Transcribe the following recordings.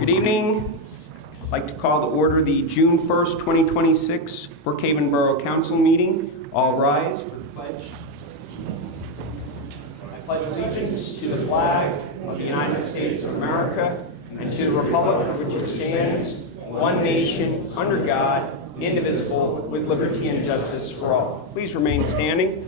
Good evening. I'd like to call to order the June 1st, 2026 Brookhaven Borough Council meeting. All rise for the pledge. I pledge allegiance to the flag of the United States of America and to the republic for which it stands, one nation, under God, indivisible, with liberty and justice for all. Please remain standing.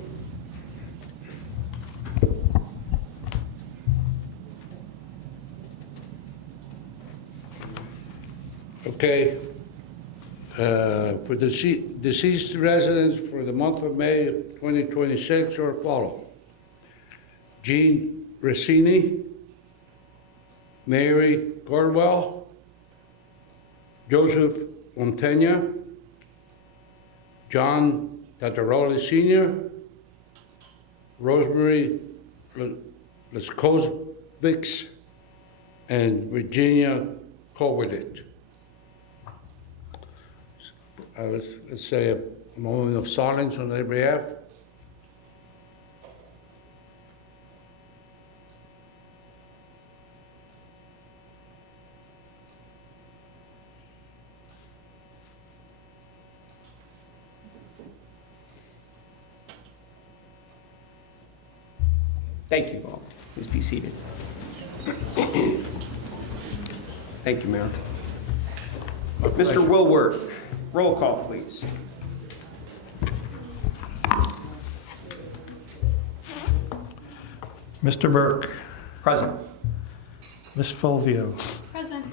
Okay, for the deceased residents for the month of May 2026 or follow. Jean Rossini, Mary Cordwell, Joseph Montaigne, John Tataroli Sr., Rosemary Leskovics, and Virginia Kowelit. Let's say a moment of silence on their behalf. Thank you all. Please be seated. Thank you, Mayor. Mr. Wilward, roll call, please. Mr. Burke. Present. Ms. Fulvio. Present.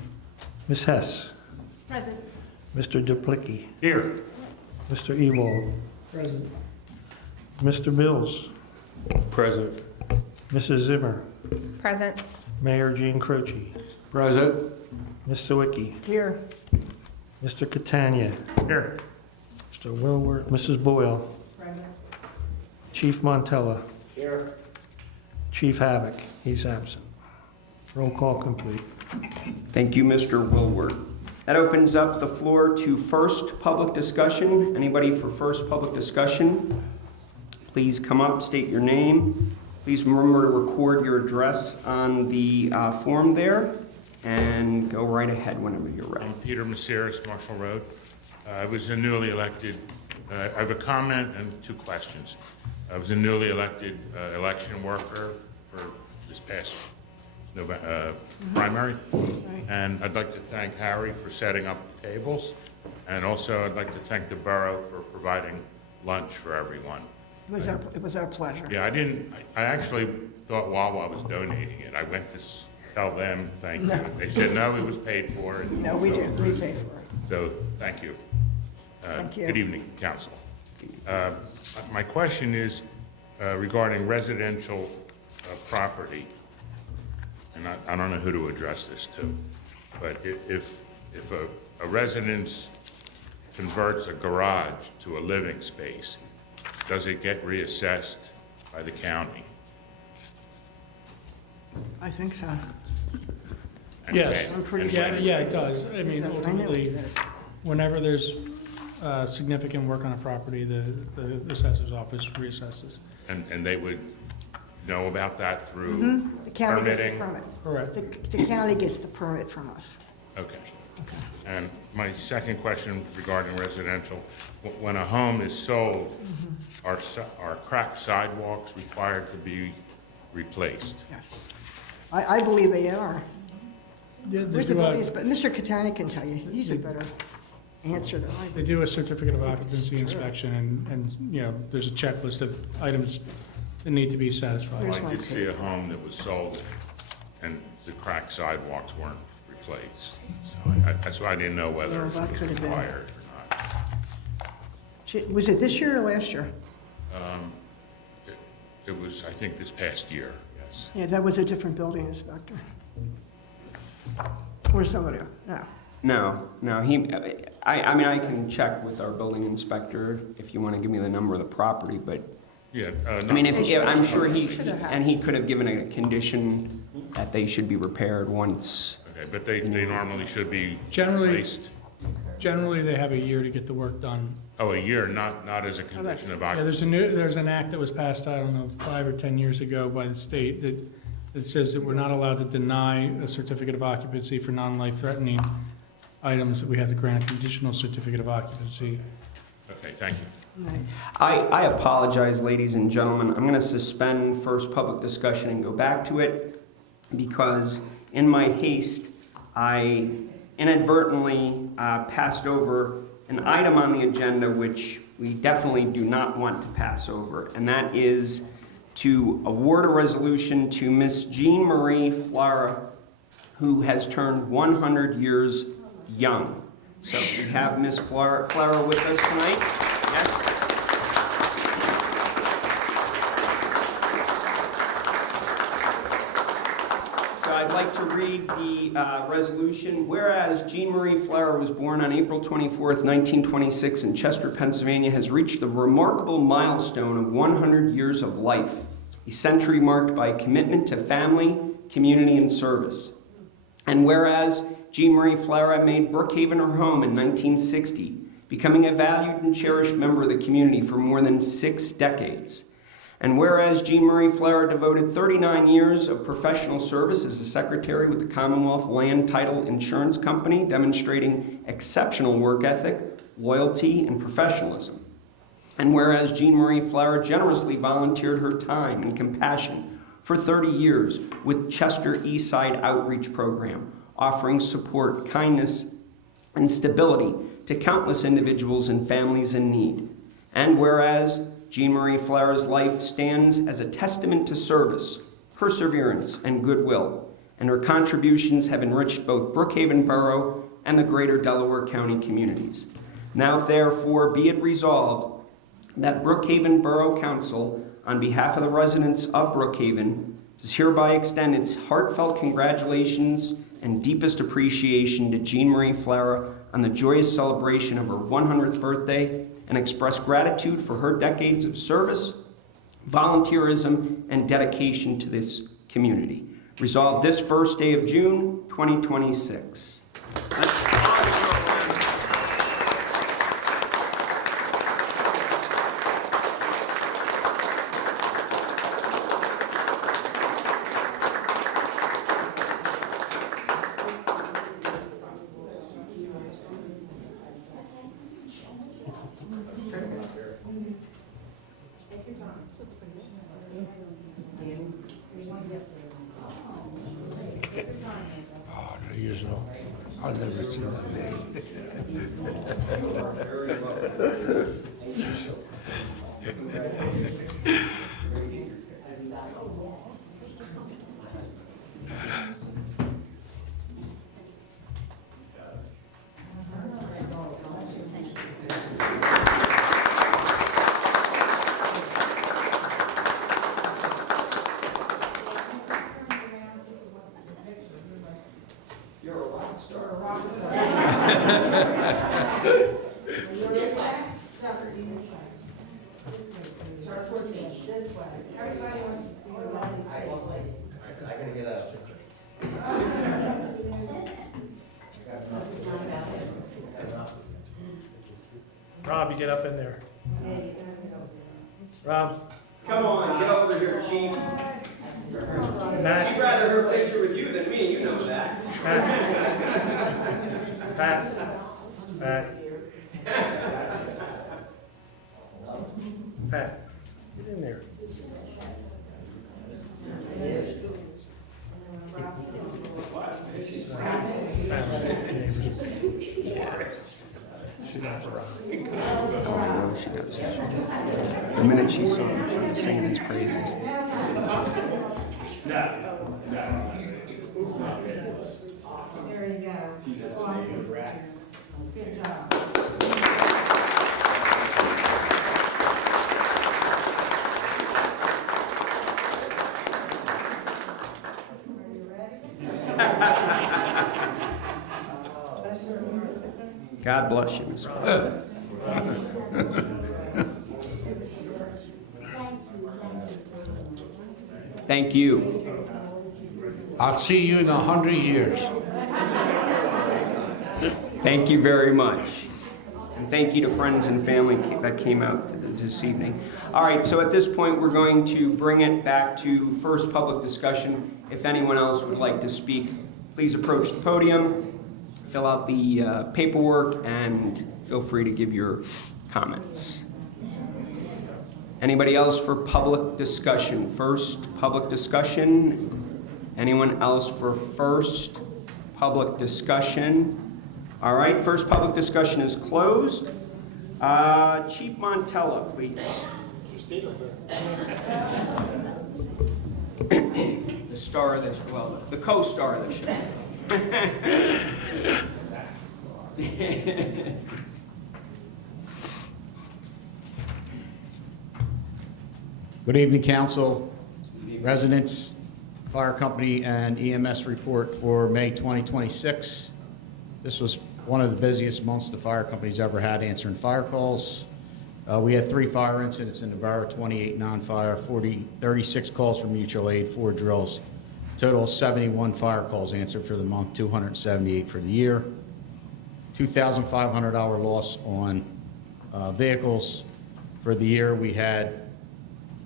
Ms. Hess. Present. Mr. Duplicki. Here. Mr. Ewald. Present. Mr. Mills. Present. Mrs. Zimmer. Present. Mayor Jean Croce. Present. Ms. Sawicki. Here. Mr. Catania. Here. Mr. Wilward. Mrs. Boyle. Present. Chief Montella. Here. Chief Havoc. He's absent. Roll call complete. Thank you, Mr. Wilward. That opens up the floor to first public discussion. Anybody for first public discussion? Please come up, state your name. Please remember to record your address on the form there, and go right ahead whenever you're ready. I'm Peter Maceris, Marshall Road. I was a newly elected, I have a comment and two questions. I was a newly elected election worker for this past primary, and I'd like to thank Harry for setting up the tables, and also I'd like to thank the borough for providing lunch for everyone. It was our pleasure. Yeah, I actually thought while I was donating it, I went to tell them thank you. They said, no, it was paid for. No, we didn't, we paid for it. So, thank you. Thank you. Good evening, council. My question is regarding residential property, and I don't know who to address this to, but if a residence converts a garage to a living space, does it get reassessed by the county? I think so. And Yes. when? I'm pretty And sure. when? Yeah, it does. I mean, That's what I know. ultimately, whenever there's significant work on a property, the assessor's office reassesses. And they would know about that through The county gets the permitting? permit. Correct. The county gets the permit from us. Okay. And my second question regarding residential, when a home is sold, are cracked sidewalks required to be replaced? Yes. I believe they are. Yeah, Where's the buildings? But Mr. Catania can tell you. He's a better answer than I They do. do a certificate of occupancy inspection, and, you know, there's a checklist of items that need to be satisfied. Where's I my did see a home that was sold and the cracked sidewalks weren't replaced. So that's why I didn't know whether Well, it that was could have been. required or not. Was it this year or last year? It was, I think, this past year, yes. Yeah, that was a different building inspector. Or somebody else, no. No, I mean, I can check with our building inspector if you want to give me the number of the property, but, Yeah. I mean, I'm sure he Should've could have given a condition that they should be repaired once. Okay, but they normally should be Generally- replaced? Generally, they have a year to get the work done. Oh, a year, not as a condition of Yeah, occupancy? there's an act that was passed, I don't know, 5 or 10 years ago by the state that It says that we're not allowed to deny a certificate of occupancy for non-life-threatening items, that we have to grant a conditional certificate of occupancy. Okay, thank you. Right. I apologize, ladies and gentlemen. I'm going to suspend first public discussion and go back to it because in my haste, I inadvertently passed over an item on the agenda which we definitely do not want to pass over, and that is to award a resolution to Miss Jean Marie Flara, who has turned 100 years young. So we have Miss Flara with us tonight. Yes? So I'd like to read the resolution. Whereas Jean Marie Flara was born on April 24th, 1926 in Chester, Pennsylvania, has reached the remarkable milestone of 100 years of life, a century marked by commitment to family, community, and service. And whereas Jean Marie Flara made Brookhaven her home in 1960, becoming a valued and cherished member of the community for more than 6 decades. And whereas Jean Marie Flara devoted 39 years of professional service as a secretary with the Commonwealth Land Title Insurance Company, demonstrating exceptional work ethic, loyalty, and professionalism. And whereas Jean Marie Flara generously volunteered her time and compassion for 30 years with Chester Eastside Outreach Program, offering support, kindness, and stability to countless individuals and families in need. And whereas Jean Marie Flara's life stands as a testament to service, perseverance, and goodwill, and her contributions have enriched both Brookhaven Borough and the greater Delaware County communities. Now therefore be it resolved that Brookhaven Borough Council, on behalf of the residents of Brookhaven, does hereby extend its heartfelt congratulations and deepest appreciation to Jean Marie Flara on the joyous celebration of her 100th birthday, and express gratitude for her decades of service, volunteerism, and dedication to this community. Resolved this first day of June, 2026. Oh, you know, I'll never see that name. Rob, you get up in there. Rob, Come on, get over here, Chief. Pat, She'd rather her picture with you than me, you know that. Pat, get in there. She's not for Rob. The minute she saw him, she was singing his praises. There you go. Awesome. Good job. God bless you, Miss Flara. Thank you. I'll see you in 100 years. Thank you very much. And thank you to friends and family that came out this evening. All right, so at this point, we're going to bring it back to first public discussion. If anyone else would like to speak, please approach the podium, fill out the paperwork, and feel free to give your comments. Anybody else for public discussion? First public discussion. Anyone else for first public discussion? All right, first public discussion is closed. Chief Montella, please. The star of the, well, the co-star of the show. Good evening, council, residents, fire company, and EMS report for May 2026. This was one of the busiest months the fire company's ever had answering fire calls. We had 3 fire incidents in the borough, 28 non-fire, 36 calls for mutual aid, 4 drills. Total 71 fire calls answered for the month, 278 for the year. $2,500 loss on vehicles. For the year, we had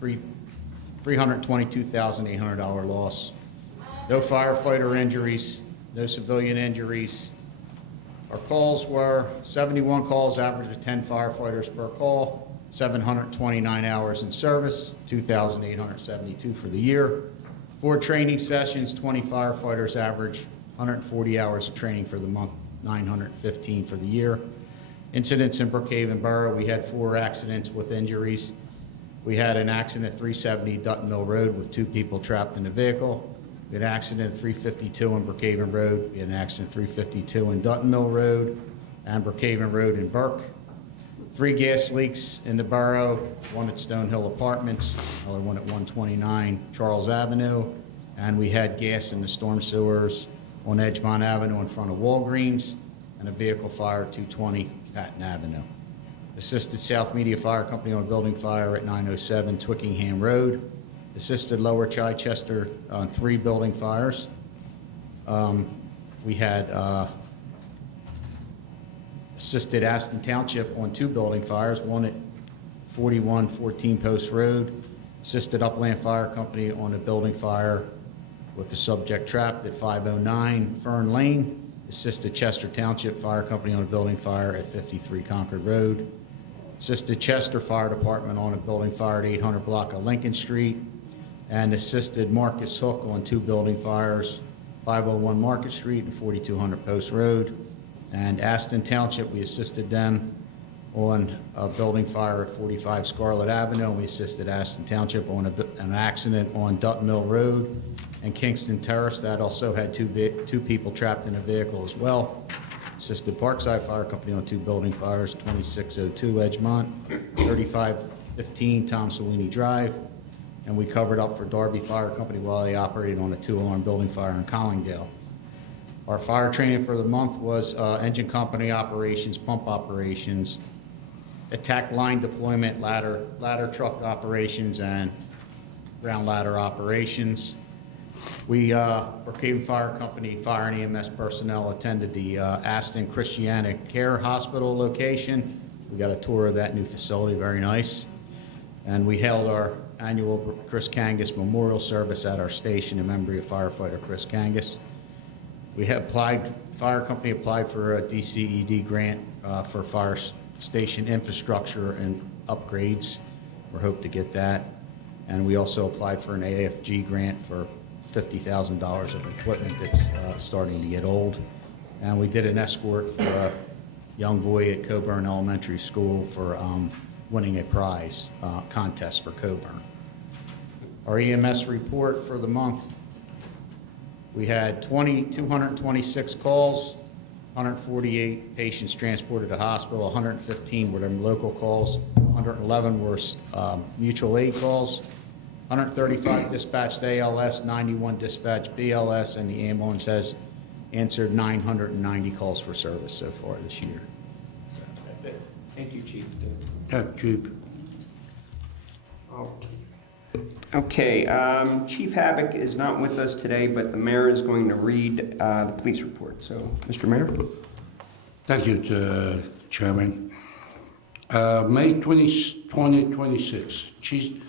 $322,800 loss. No firefighter injuries, no civilian injuries. Our calls were 71 calls, average of 10 firefighters per call, 729 hours in service, 2,872 for the year. 4 training sessions, 20 firefighters average, 140 hours of training for the month, 915 for the year. Incidents in Brookhaven Borough, we had 4 accidents with injuries. We had an accident at 370 Dutton Mill Road with 2 people trapped in the vehicle. We had an accident at 352 on Brookhaven Road. We had an accident at 352 in Dutton Mill Road and Brookhaven Road in Burke. 3 gas leaks in the borough, 1 at Stonehill Apartments, another one at 129 Charles Avenue, and we had gas in the storm sewers on Edgemont Avenue in front of Walgreens, and a vehicle fire at 220 Patton Avenue. Assisted South Media Fire Company on a building fire at 907 Twickenham Road. Assisted Lower Chichester on 3 building fires. We had assisted Aston Township on 2 building fires, one at 4114 Post Road. Assisted Upland Fire Company on a building fire with the subject trapped at 509 Fern Lane. Assisted Chester Township Fire Company on a building fire at 53 Concord Road. Assisted Chester Fire Department on a building fire at 800 block of Lincoln Street. And assisted Marcus Hook on 2 building fires, 501 Market Street and 4200 Post Road. And Aston Township, we assisted them on a building fire at 45 Scarlett Avenue. And we assisted Aston Township on an accident on Dutton Mill Road and Kingston Terrace. That also had 2 people trapped in a vehicle as well. Assisted Parkside Fire Company on 2 building fires, 2602 Edgemont, 3515 Tom Salini Drive. And we covered up for Darby Fire Company while they operated on a 2-alarm building fire in Collingdale. Our fire training for the month was engine company operations, pump operations, attack line deployment, ladder truck operations, and ground ladder operations. We, Brookhaven Fire Company, fire and EMS personnel attended the Aston Christianic Care Hospital location. We got a tour of that new facility, very nice. And we held our annual Chris Kangas Memorial Service at our station in memory of firefighter Chris Kangas. We have fire company applied for a DCED grant for fire station infrastructure and upgrades. We hope to get that. And we also applied for an AFG grant for $50,000 of equipment that's starting to get old. And we did an escort for a young boy at Coburn Elementary School for winning a prize contest for Coburn. Our EMS report for the month, we had 226 calls, 148 patients transported to hospital, 115 were them local calls, 111 were mutual aid calls, 135 dispatched ALS, 91 dispatched BLS, and the ambulance has answered 990 calls for service so far this year. So that's it. Thank you, Chief. Chief. Okay, Chief Havoc is not with us today, but the mayor is going to read the police report. So, Mr. Mayor? Thank you, Chairman. May 20, 2026, Chief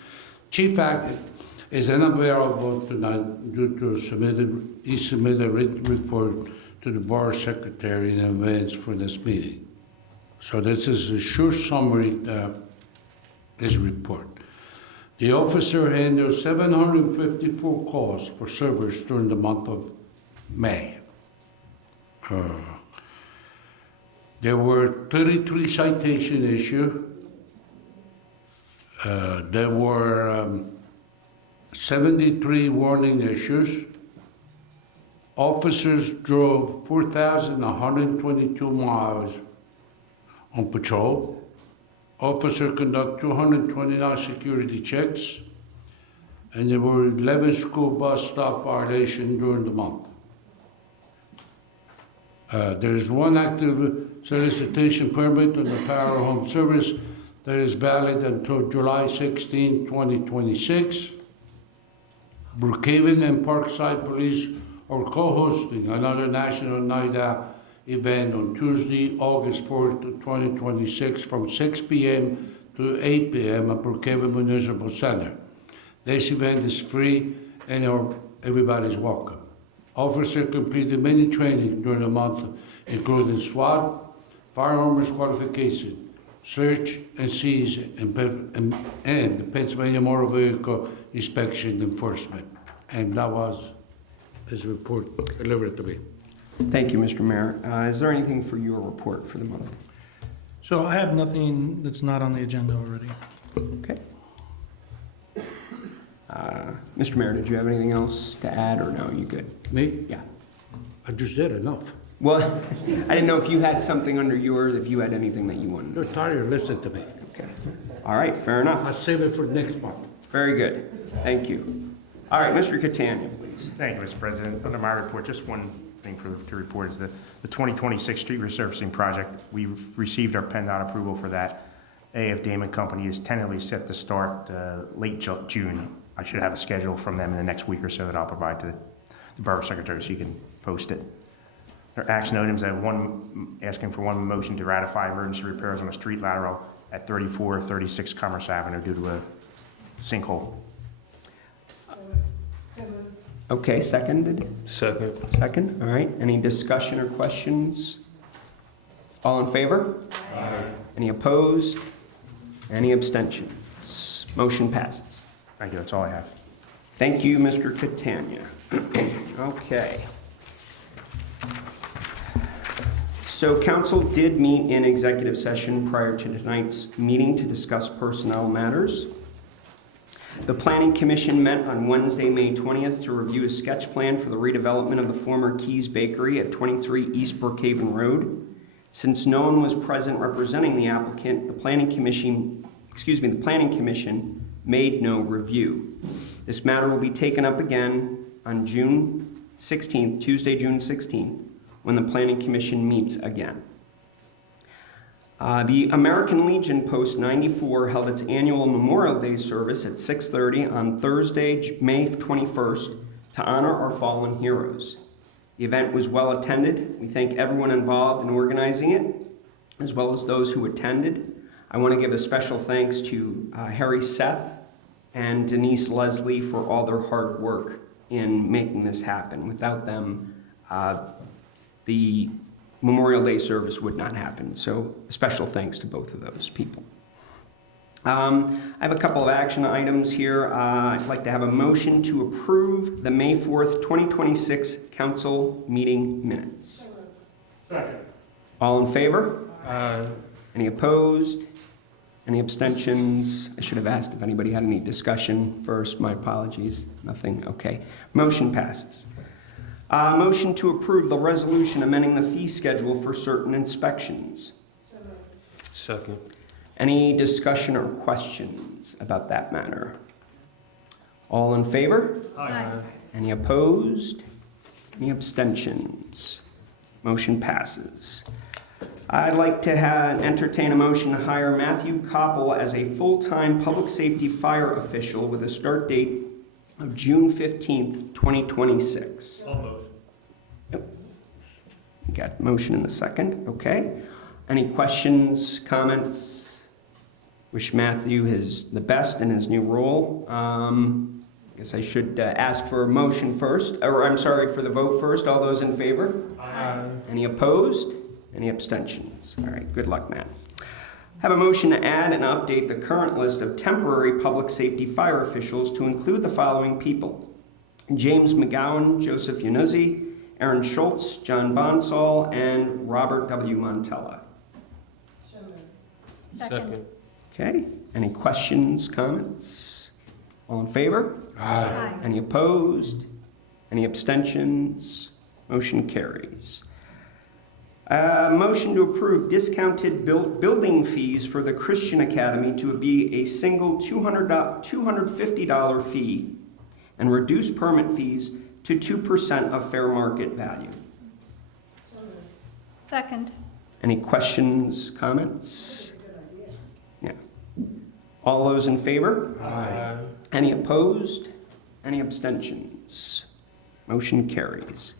is unavailable tonight due to he submitted a written report to the Borough Secretary in advance for this meeting. So this is a short summary of his report. The officer handled 754 calls for service during the month of May. There were 33 citations issued. There were 73 warning issues. Officers drove 4,122 miles on patrol. Officer conducted 229 security checks, and there were 11 school bus stop violations during the month. There is one active solicitation permit on the Power Home Service that is valid until July 16, 2026. Brookhaven and Parkside Police are co-hosting another National Night Out event on Tuesday, August 4th, 2026 from 6 p.m. to 8 p.m. at Brookhaven Municipal Center. This event is free and everybody's welcome. Officer completed many training during the month, including SWAT, firearms qualification, search and seize, and the Pennsylvania Motor Vehicle Inspection Enforcement. And that was his report delivered to me. Thank you, Mr. Mayor. Is there anything for your report for the month? So I have nothing that's not on the agenda already. Okay. Mr. Mayor, did you have anything else to add, or no, you good? Me? Yeah. I just did enough. Well, I didn't know if you had something under yours, if you had anything that you wanted. You're tired, listen to me. Okay. All right, fair enough. I'll save it for next month. Very good. Thank you. All right, Mr. Catania, please. Thank you, Mr. President. Under my report, just one thing to report is the 2026 street resurfacing project. We've received our PennDOT approval for that. A.F. Damon Company is tentatively set to start late June. I should have a schedule from them in the next week or so that I'll provide to the Borough Secretary so you can post it. There are action items. I have one asking for one motion to ratify emergency repairs on a street lateral at 3436 Commerce Avenue due to a sinkhole. Okay, seconded? Second. Second, all right. Any discussion or questions? All in favor? Aye. Any opposed? Any abstentions? Motion passes. Thank you. That's all I have. Thank you, Mr. Catania. Okay. So council did meet in executive session prior to tonight's meeting to discuss personnel matters. The Planning Commission met on Wednesday, May 20th to review a sketch plan for the redevelopment of the former Keys Bakery at 23 East Brookhaven Road. Since no one was present representing the applicant, the Planning Commission made no review. This matter will be taken up again on June 16th, Tuesday, June 16th, when the Planning Commission meets again. The American Legion Post 94 held its annual Memorial Day service at 6:30 on Thursday, May 21st, to honor our fallen heroes. The event was well attended. We thank everyone involved in organizing it, as well as those who attended. I want to give a special thanks to Harry Seth and Denise Leslie for all their hard work in making this happen. Without them, the Memorial Day service would not happen. So a special thanks to both of those people. I have a couple of action items here. I'd like to have a motion to approve the May 4th, 2026 council meeting minutes. Second. All in favor? Any opposed? Any abstentions? I should have asked if anybody had any discussion first. My apologies. Nothing? Okay. Motion passes. Motion to approve the resolution amending the fee schedule for certain inspections. Second. Any discussion or questions about that matter? All in favor? Aye. Any opposed? Any abstentions? Motion passes. I'd like to entertain a motion to hire Matthew Koppel as a full-time public safety fire official with a start date of June 15th, 2026. Almost. Yep. You got motion in the second, okay. Any questions, comments? Wish Matthew the best in his new role. Guess I should ask for a motion first, or I'm sorry, for the vote first. All those in favor? Aye. Any opposed? Any abstentions? All right, good luck, Matt. Have a motion to add and update the current list of temporary public safety fire officials to include the following people: James McGowan, Joseph Yanuzzi, Aaron Schultz, John Bonsall, and Robert W. Montella. Second. Okay, any questions, comments? All in favor? Aye. Any opposed? Any abstentions? Motion carries. Motion to approve discounted building fees for the Christian Academy to be a single $250 fee and reduce permit fees to 2% of fair market value. Second. Any questions, comments? Yeah. All those in favor? Aye. Any opposed? Any abstentions? Motion carries.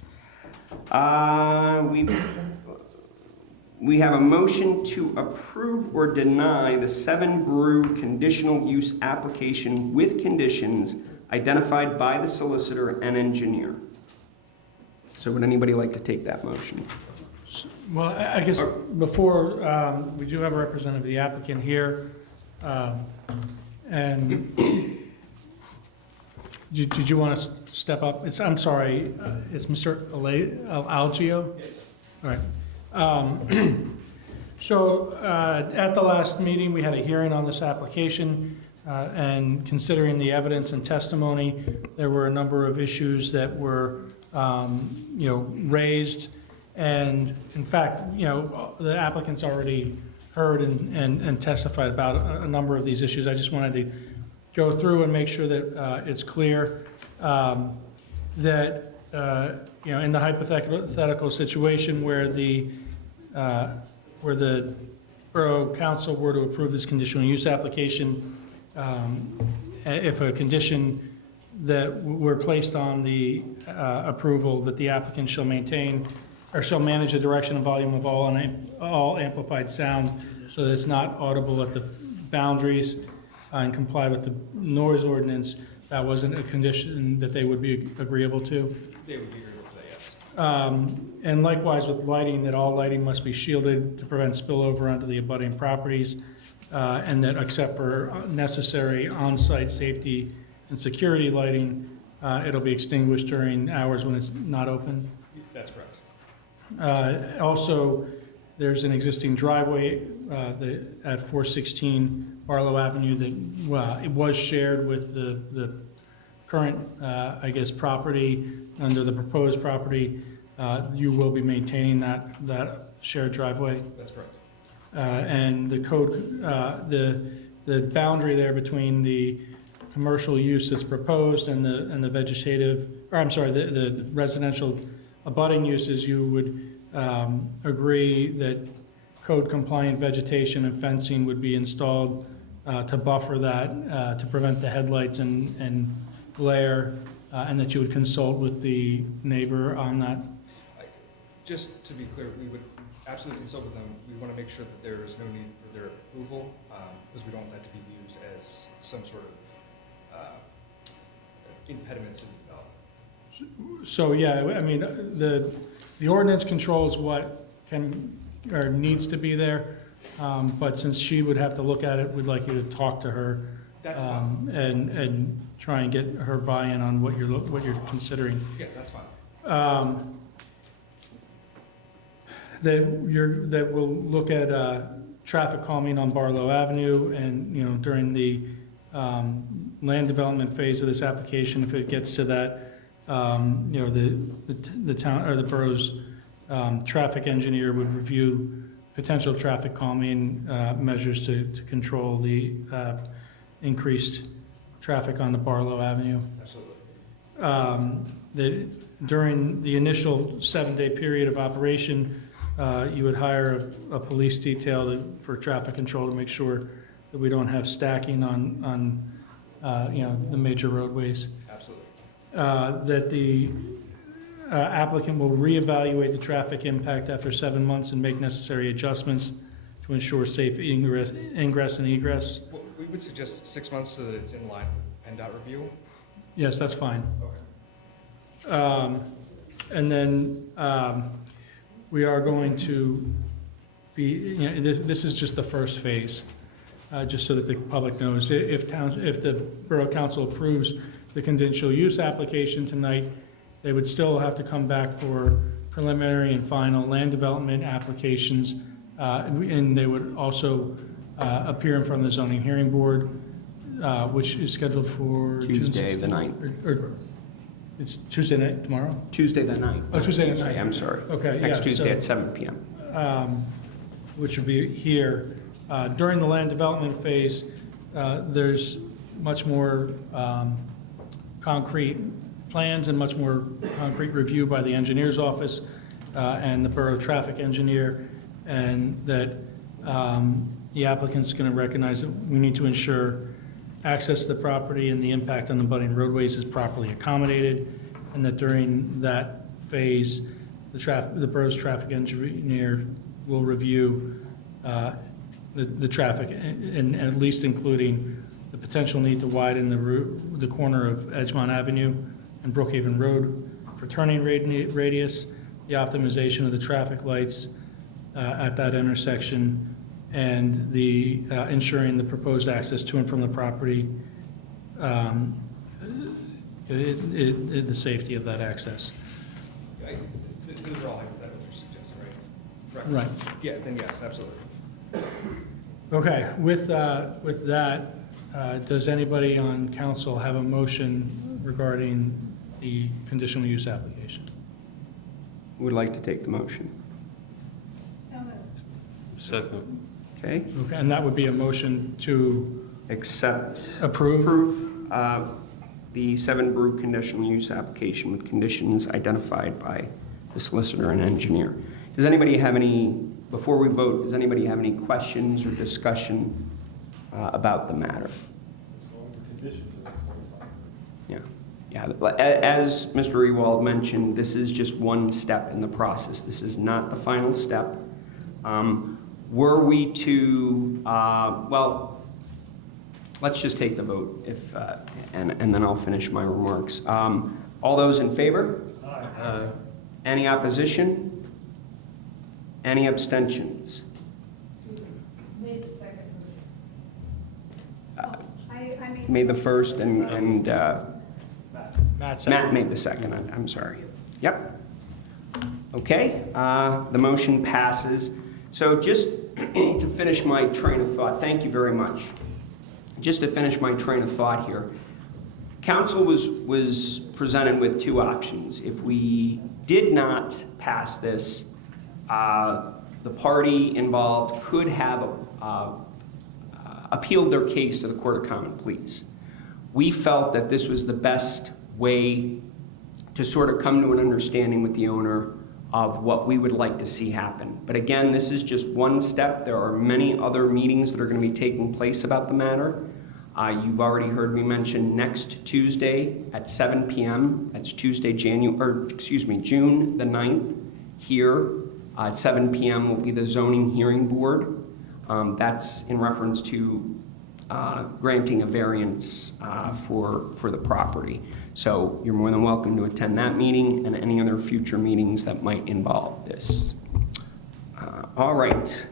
We have a motion to approve or deny the 7 Brew conditional use application with conditions identified by the solicitor and engineer. So would anybody like to take that motion? Well, I guess before, we do have a representative of the applicant here. And did you want to step up? I'm sorry, it's Mr. Algio? Yes. All right. So at the last meeting, we had a hearing on this application, and considering the evidence and testimony, there were a number of issues that were, raised. And in fact, the applicant's already heard and testified about a number of these issues. I just wanted to go through and make sure that it's clear that in the hypothetical situation where the Borough Council were to approve this conditional use application, if a condition that were placed on the approval that the applicant shall maintain or shall manage the direction and volume of all amplified sound so that it's not audible at the boundaries and comply with the noise ordinance, that wasn't a condition that they would be agreeable to. They would be agreeable to that, yes. And likewise with lighting, that all lighting must be shielded to prevent spillover onto the abutting properties, and that except for necessary on-site safety and security lighting, it'll be extinguished during hours when it's not open. That's correct. Also, there's an existing driveway at 416 Barlow Avenue that it was shared with the current, property. Under the proposed property, you will be maintaining that shared driveway. That's correct. And the code, the boundary there between the commercial use that's proposed and the vegetative, or I'm sorry, the residential abutting uses, you would agree that code-compliant vegetation and fencing would be installed to buffer that, to prevent the headlights and glare, and that you would consult with the neighbor on that? Just to be clear, we would absolutely consult with them. We want to make sure that there is no need for their approval, because we don't want that to be used as some sort of impediment to development. So, yeah, I mean, the ordinance controls what can or needs to be there, but since she would have to look at it, we'd like you to talk to her. That's fine. And try and get her buy-in on what you're considering. Yeah, that's fine. That we'll look at traffic calming on Barlow Avenue, and during the land development phase of this application, if it gets to that, the town or the borough's traffic engineer would review potential traffic calming measures to control the increased traffic on the Barlow Avenue. Absolutely. During the initial 7-day period of operation, you would hire a police detail for traffic control to make sure that we don't have stacking on the major roadways. Absolutely. That the applicant will reevaluate the traffic impact after 7 months and make necessary adjustments to ensure safe ingress and egress. Well, we would suggest 6 months so that it's in line with PennDOT review. Yes, that's fine. Okay. And then we are going to be, you know, this is just the first phase, just so that the public knows. If the Borough Council approves the conditional use application tonight, they would still have to come back for preliminary and final land development applications, and they would also appear in front of the zoning hearing board, which is scheduled for June Tuesday, the 16th. 9th. Or it's Tuesday night, tomorrow? Tuesday the 9th. Oh, Tuesday the 9th. I'm sorry. Okay, Next yeah, Tuesday so- at 7 p.m. Which would be here. During the land development phase, there's much more concrete plans and much more concrete review by the engineer's office and the borough traffic engineer, and that the applicant's going to recognize that we need to ensure access to the property and the impact on the budding roadways is properly accommodated, and that during that phase, the borough's traffic engineer will review the traffic, and at least including the potential need to widen the corner of Edgemont Avenue and Brookhaven Road for turning radius, the optimization of the traffic lights at that intersection, and the ensuring the proposed access to and from the property, the safety of that access. Those are all hypotheticals you're suggesting, right? Correct? Right. Yeah, then yes, absolutely. Okay, with that, does anybody on council have a motion regarding the conditional use application? Would like to take the motion. So moved. Second. Okay? Okay, and that would be a motion to Accept, approve? the 7 Brew conditional use application with conditions identified by the solicitor and engineer. Does anybody have any, before we vote, does anybody have any questions or discussion about the matter? Yeah. Yeah. As Mr. Ewald mentioned, this is just one step in the process. This is not the final step. Were we to, well, let's just take the vote, if, and then I'll finish my remarks. All those in favor? Aye. Any opposition? Any abstentions? Made the second motion. I Made the first and Matt Matt made the second, I'm sorry. Yep. Okay, the motion passes. So just to finish my train of thought, thank you very much. Just to finish my train of thought here, council was presented with 2 options. If we did not pass this, the party involved could have appealed their case to the Court of Common Pleas. We felt that this was the best way to sort of come to an understanding with the owner of what we would like to see happen. But again, this is just one step. There are many other meetings that are going to be taking place about the matter. You've already heard me mention next Tuesday at 7 p.m. That's Tuesday, June the 9th. Here at 7 p.m. will be the zoning hearing board. That's in reference to granting a variance for the property. So you're more than welcome to attend that meeting and any other future meetings that might involve this. All right.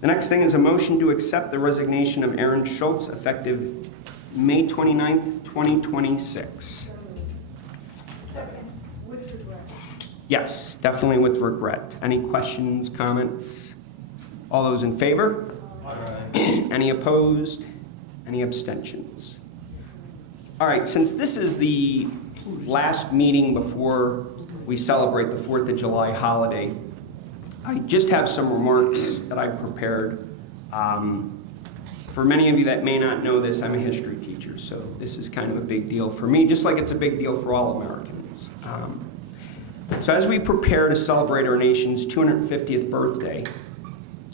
The next thing is a motion to accept the resignation of Aaron Schultz effective May 29th, 2026. Second, with regret. Yes, definitely with regret. Any questions, comments? All those in favor? Any opposed? Any abstentions? All right, since this is the last meeting before we celebrate the 4th of July holiday, I just have some remarks that I prepared. For many of you that may not know this, I'm a history teacher, so this is kind of a big deal for me, just like it's a big deal for all Americans. So as we prepare to celebrate our nation's 250th birthday,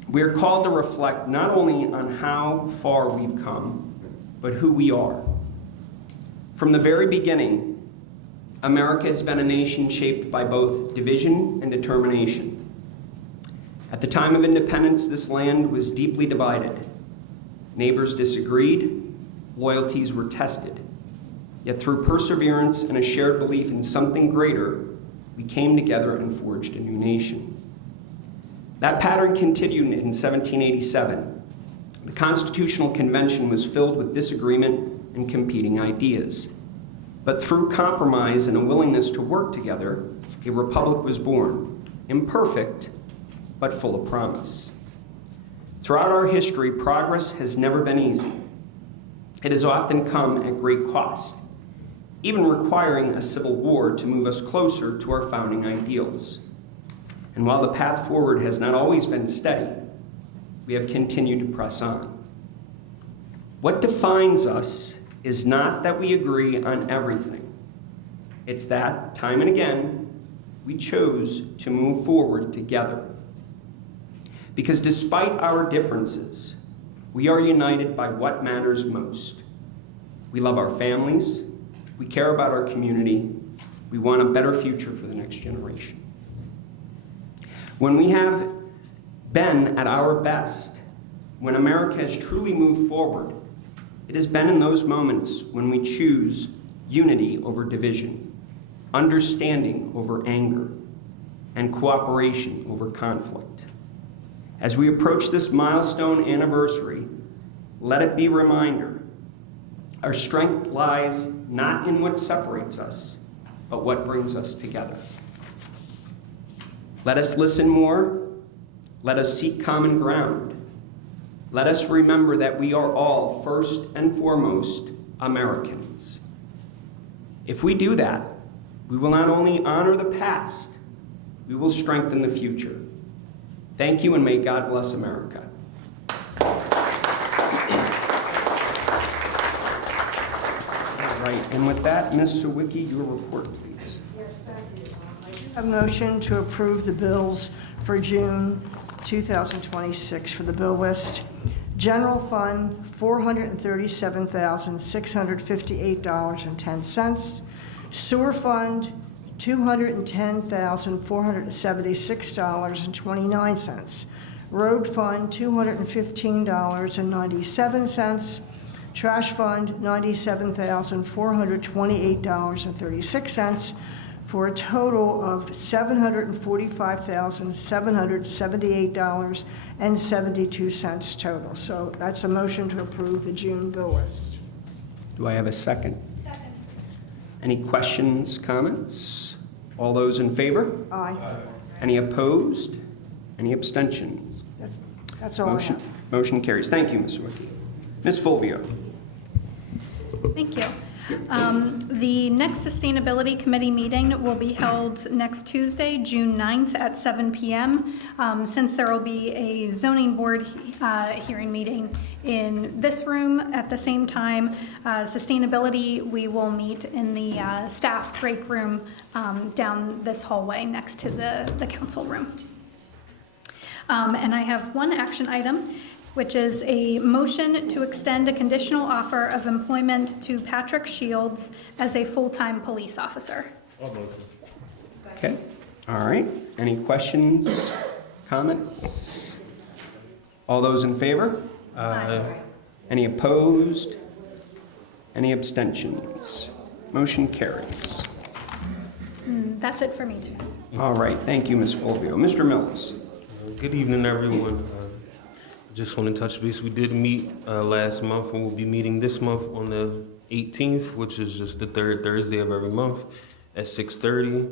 we are called to reflect not only on how far we've come, but who we are. From the very beginning, America has been a nation shaped by both division and determination. At the time of independence, this land was deeply divided. Neighbors disagreed, loyalties were tested. Yet through perseverance and a shared belief in something greater, we came together and forged a new nation. That pattern continued in 1787. The Constitutional Convention was filled with disagreement and competing ideas. But through compromise and a willingness to work together, a republic was born, imperfect, but full of promise. Throughout our history, progress has never been easy. It has often come at great cost, even requiring a civil war to move us closer to our founding ideals. And while the path forward has not always been steady, we have continued to press on. What defines us is not that we agree on everything. It's that, time and again, we chose to move forward together. Because despite our differences, we are united by what matters most. We love our families, we care about our community, we want a better future for the next generation. When we have been at our best, when America has truly moved forward, it has been in those moments when we choose unity over division, understanding over anger, and cooperation over conflict. As we approach this milestone anniversary, let it be a reminder, our strength lies not in what separates us, but what brings us together. Let us listen more. Let us seek common ground. Let us remember that we are all, first and foremost, Americans. If we do that, we will not only honor the past, we will strengthen the future. Thank you, and may God bless America. All right, and with that, Ms. Sawicki, your report, please. Yes, thank you. I do have a motion to approve the bills for June 2026 for the bill list. General Fund, $437,658.10. Sewer Fund, $210,476.29. Road Fund, $215.97. Trash Fund, $97,428.36, for a total of $745,778.72 total. So that's a motion to approve the June bill list. Do I have a second? Second. Any questions, comments? All those in favor? Aye. Any opposed? Any abstentions? That's all I have. Motion carries. Thank you, Ms. Sawicki. Ms. Fulvio. Thank you. The next Sustainability Committee meeting will be held next Tuesday, June 9th at 7 p.m. Since there will be a zoning board hearing meeting in this room at the same time, sustainability, we will meet in the staff break room down this hallway next to the council room. And I have one action item, which is a motion to extend a conditional offer of employment to Patrick Shields as a full-time police officer. Okay. All right. Any questions, comments? All those in favor? Aye. Any opposed? Any abstentions? Motion carries. That's it for me, too. All right. Thank you, Ms. Fulvio. Mr. Mills. Good evening, everyone. Just want to touch base. We did meet last month, and we'll be meeting this month on the 18th, which is just the third Thursday of every month at 6:30.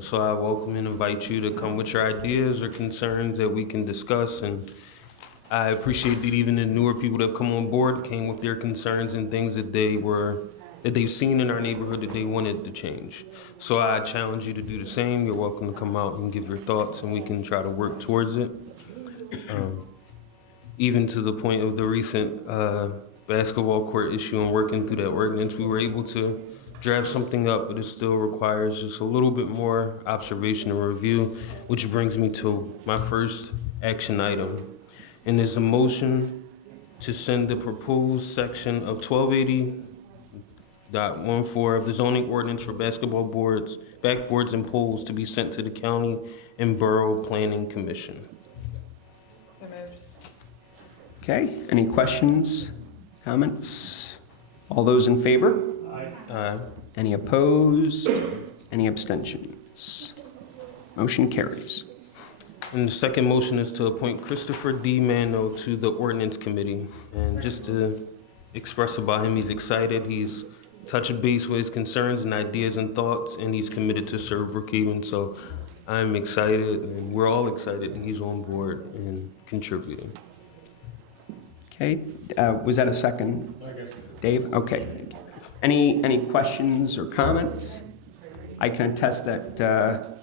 So I welcome and invite you to come with your ideas or concerns that we can discuss. And I appreciate that even the newer people that have come on board came with their concerns and things that they've seen in our neighborhood that they wanted to change. So I challenge you to do the same. You're welcome to come out and give your thoughts, and we can try to work towards it. Even to the point of the recent basketball court issue and working through that ordinance, we were able to draft something up, but it still requires just a little bit more observation and review, which brings me to my first action item. And there's a motion to send the proposed section of 1280.14 of the zoning ordinance for basketball boards, backboards, and poles to be sent to the county and borough planning commission. Okay. Any questions, comments? All those in favor? Aye. Any opposed? Any abstentions? Motion carries. And the second motion is to appoint Christopher D. Mano to the Ordinance Committee. And just to express about him, he's excited. He's touched base with his concerns and ideas and thoughts, and he's committed to serve Brookhaven. So I'm excited, and we're all excited that he's on board and contributing. Okay, was that a second? Dave? Okay, thank you. Any questions or comments? I can attest that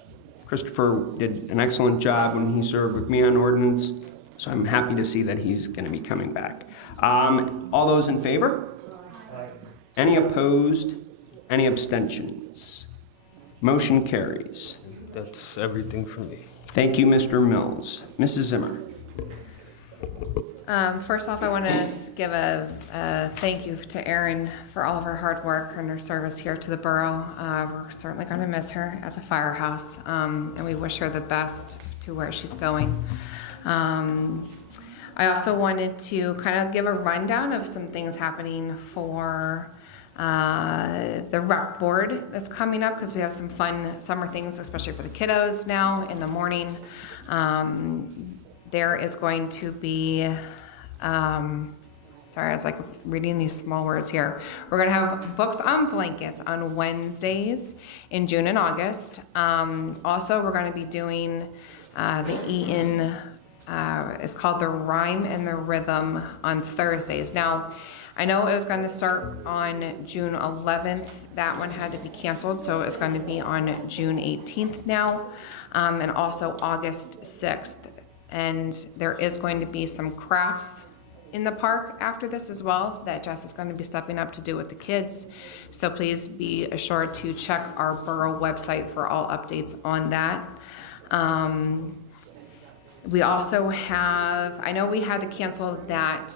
Christopher did an excellent job when he served with me on ordinance, so I'm happy to see that he's going to be coming back. All those in favor? Any opposed? Any abstentions? Motion carries. That's everything for me. Thank you, Mr. Mills. Mrs. Zimmer. First off, I want to give a thank you to Erin for all of her hard work and her service here to the borough. We're certainly going to miss her at the firehouse, and we wish her the best to where she's going. I also wanted to kind of give a rundown of some things happening for the rec board that's coming up, because we have some fun summer things, especially for the kiddos now in the morning. There is going to be, sorry, I was like reading these small words here. We're going to have books on blankets on Wednesdays in June and August. Also, we're going to be doing the Eaton, it's called the Rhyme and the Rhythm on Thursdays. Now, I know it was going to start on June 11th. That one had to be canceled, so it's going to be on June 18th now, and also August 6th. And there is going to be some crafts in the park after this as well that Jess is going to be stepping up to do with the kids. So please be assured to check our borough website for all updates on that. We also have, I know we had to cancel that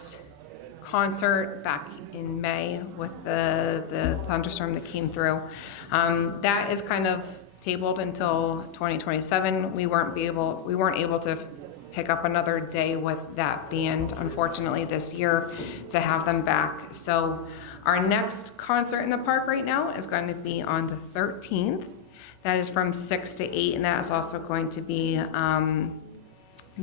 concert back in May with the thunderstorm that came through. That is kind of tabled until 2027. We weren't able to pick up another day with that band, unfortunately, this year to have them back. So our next concert in the park right now is going to be on the 13th. That is from 6 to 8, and that is also going to be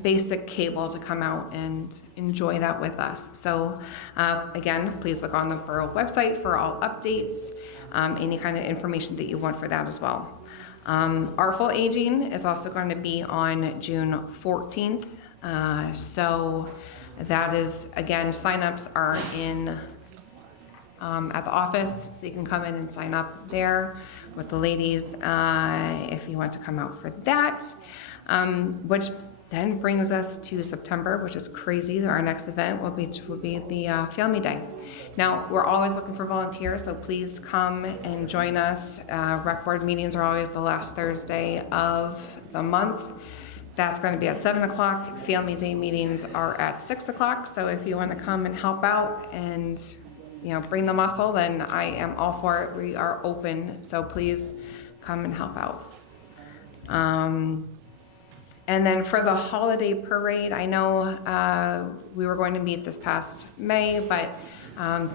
basic cable to come out and enjoy that with us. So again, please look on the borough website for all updates, any kind of information that you want for that as well. Artful Aging is also going to be on June 14th. So that is, again, signups are in at the office, so you can come in and sign up there with the ladies if you want to come out for that, which then brings us to September, which is crazy. Our next event will be the Family Day. Now, we're always looking for volunteers, so please come and join us. Rec board meetings are always the last Thursday of the month. That's going to be at 7 o'clock. Family Day meetings are at 6 o'clock. So if you want to come and help out and bring the muscle, then I am all for it. We are open, so please come and help out. And then for the holiday parade, I know we were going to meet this past May, but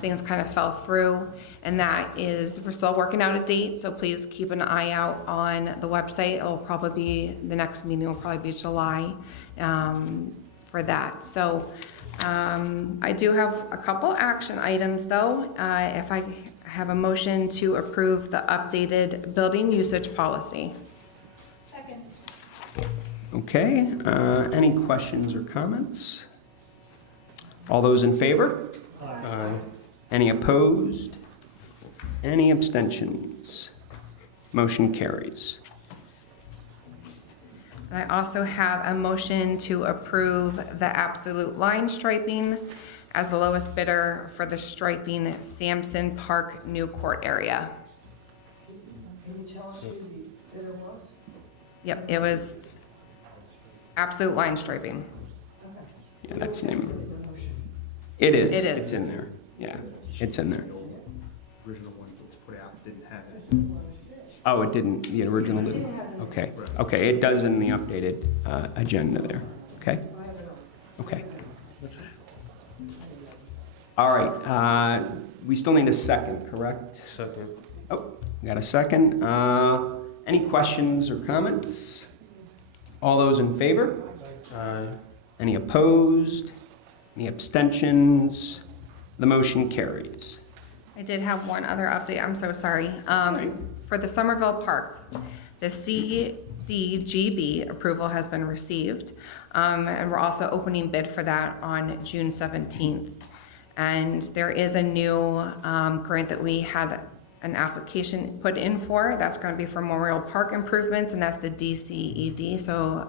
things kind of fell through, and that is, we're still working out a date, so please keep an eye out on the website. It'll probably be, the next meeting will probably be July for that. So I do have a couple action items though. If I have a motion to approve the updated building usage policy. Okay, any questions or comments? All those in favor? Aye. Any opposed? Any abstentions? Motion carries. And I also have a motion to approve the absolute line striping as the lowest bidder for the striping Sampson Park New Court area. Can you tell us who the bidder was? Yep, it was absolute line striping. Yeah, that's the name. It is. It is. It's in there. Yeah, it's in there. Original one that was put out didn't have it. Oh, it didn't, the original didn't? Okay, okay, it does in the updated agenda there, okay? Okay. All right, we still need a second, correct? Second. Oh, we got a second. Any questions or comments? All those in favor? Aye. Any opposed? Any abstentions? The motion carries. I did have one other update, I'm so sorry. For the Somerville Park, the CDGB approval has been received, and we're also opening bid for that on June 17th. And there is a new grant that we had an application put in for, that's gonna be for Memorial Park improvements, and that's the DCED, so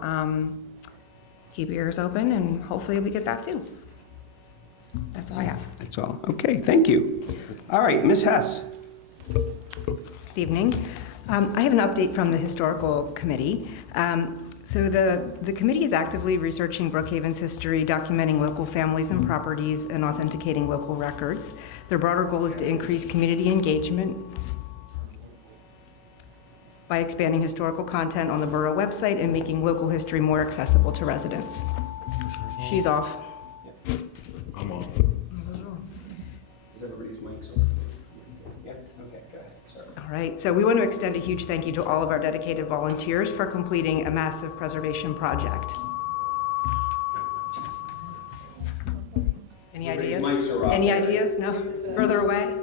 keep your ears open, and hopefully we get that too. That's all I have. That's all. Okay, thank you. All right, Ms. Hess. Good evening. I have an update from the Historical Committee. So the committee is actively researching Brookhaven's history, documenting local families and properties, and authenticating local records. Their broader goal is to increase community engagement by expanding historical content on the Borough website and making local history more accessible to residents. She's off. I'm on. Is everybody's mics on? Yeah, okay, go ahead, sorry. All right, so we want to extend a huge thank you to all of our dedicated volunteers for completing a massive preservation project. Any ideas? Mics are off. Any ideas? No? Further away?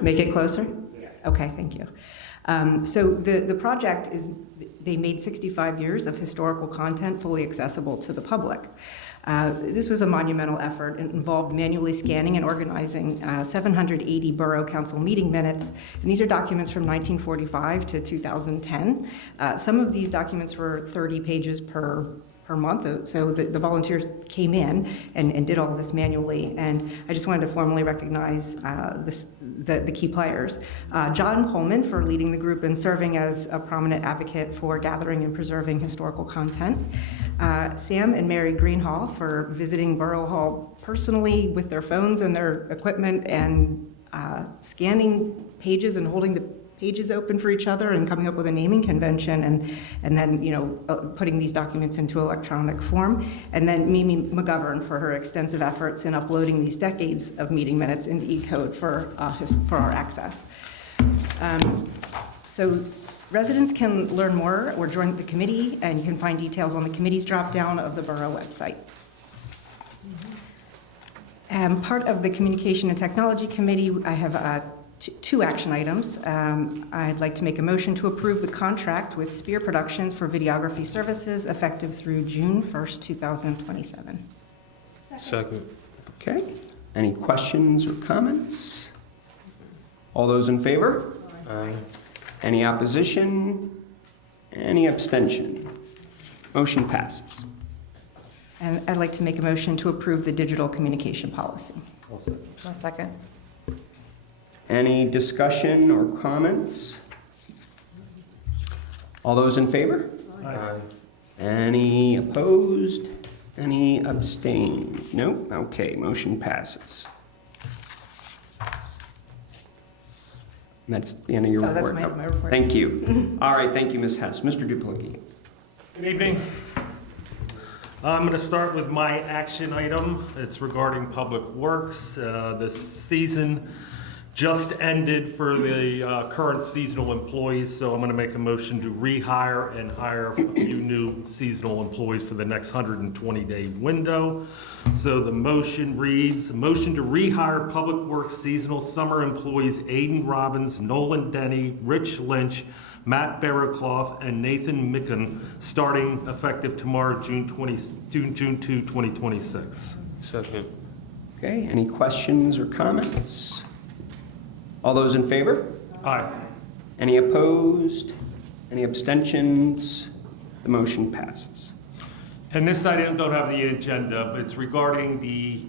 Make it closer? Okay, thank you. So the project is, they made 65 years of historical content fully accessible to the public. This was a monumental effort. It involved manually scanning and organizing 780 Borough Council meeting minutes, and these are documents from 1945 to 2010. Some of these documents were 30 pages per month, so the volunteers came in and did all of this manually, and I just wanted to formally recognize the key players. John Coleman for leading the group and serving as a prominent advocate for gathering and preserving historical content. Sam and Mary Greenhall for visiting Borough Hall personally with their phones and their equipment and scanning pages and holding the pages open for each other and coming up with a naming convention and then, you know, putting these documents into electronic form. And then Mimi McGovern for her extensive efforts in uploading these decades of meeting minutes into E-code for our access. So residents can learn more or join the committee, and you can find details on the committee's drop-down of the Borough website. Part of the Communication and Technology Committee, I have two action items. I'd like to make a motion to approve the contract with Spear Productions for videography services effective through June 1st, 2027. Second. Okay, any questions or comments? All those in favor? Aye. Any opposition? Any abstention? Motion passes. And I'd like to make a motion to approve the digital communication policy. One second. Any discussion or comments? All those in favor? Aye. Any opposed? Any abstained? Nope. Okay, motion passes. That's the end of your Oh, that's report. my report. Thank you. All right, thank you, Ms. Hess. Mr. Duplicki. Good evening. I'm going to start with my action item. It's regarding Public Works. The season just ended for the current seasonal employees, so I'm going to make a motion to rehire and hire a few new seasonal employees for the next 120-day window. So the motion reads, motion to rehire Public Works seasonal summer employees Aiden Robbins, Nolan Denny, Rich Lynch, Matt Barraclough, and Nathan Micken, starting effective tomorrow, June 2, 2026. Second. Okay, any questions or comments? All those in favor? Aye. Any opposed? Any abstentions? The motion passes. And this item don't have the agenda, but it's regarding the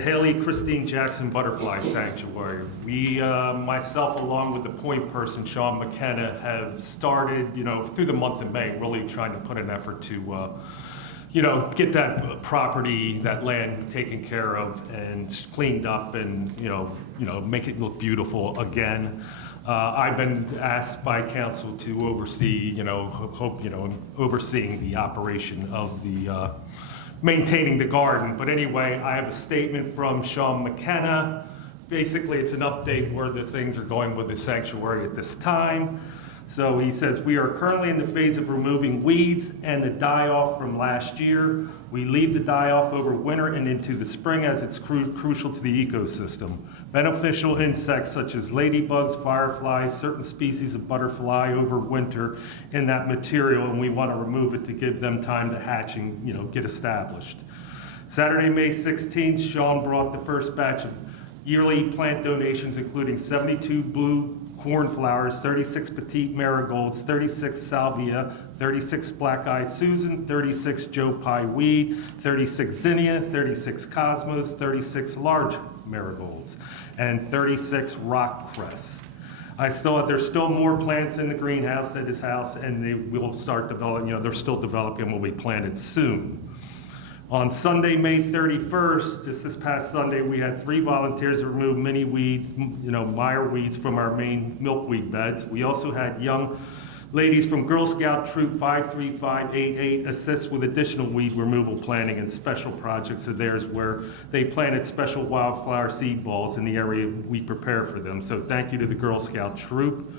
Haley Christine Jackson Butterfly Sanctuary. We, myself, along with the point person, Sean McKenna, have started, through the month of May, really trying to put an effort to, get that property, that land taken care of and cleaned up and, make it look beautiful again. I've been asked by council to oversee, overseeing the operation of the maintaining the garden. But anyway, I have a statement from Sean McKenna. Basically, it's an update where the things are going with the sanctuary at this time. So he says, we are currently in the phase of removing weeds and the die-off from last year. We leave the die-off over winter and into the spring as it's crucial to the ecosystem. Beneficial insects such as ladybugs, fireflies, certain species of butterfly overwinter in that material, and we want to remove it to give them time to hatch and get established. Saturday, May 16th, Sean brought the first batch of yearly plant donations, including 72 blue cornflowers, 36 petite marigolds, 36 salvia, 36 black-eyed Susan, 36 Joe Pye weed, 36 zinnia, 36 cosmos, 36 large marigolds, and 36 rock cress. There's still more plants in the greenhouse at his house, and they will start developing, they're still developing, will be planted soon. On Sunday, May 31st, just this past Sunday, we had 3 volunteers to remove mini weeds, mire weeds from our main milkweed beds. We also had young ladies from Girl Scout Troop 53588 assist with additional weed removal planting and special projects of theirs where they planted special wildflower seed balls in the area we prepare for them. So thank you to the Girl Scout Troop.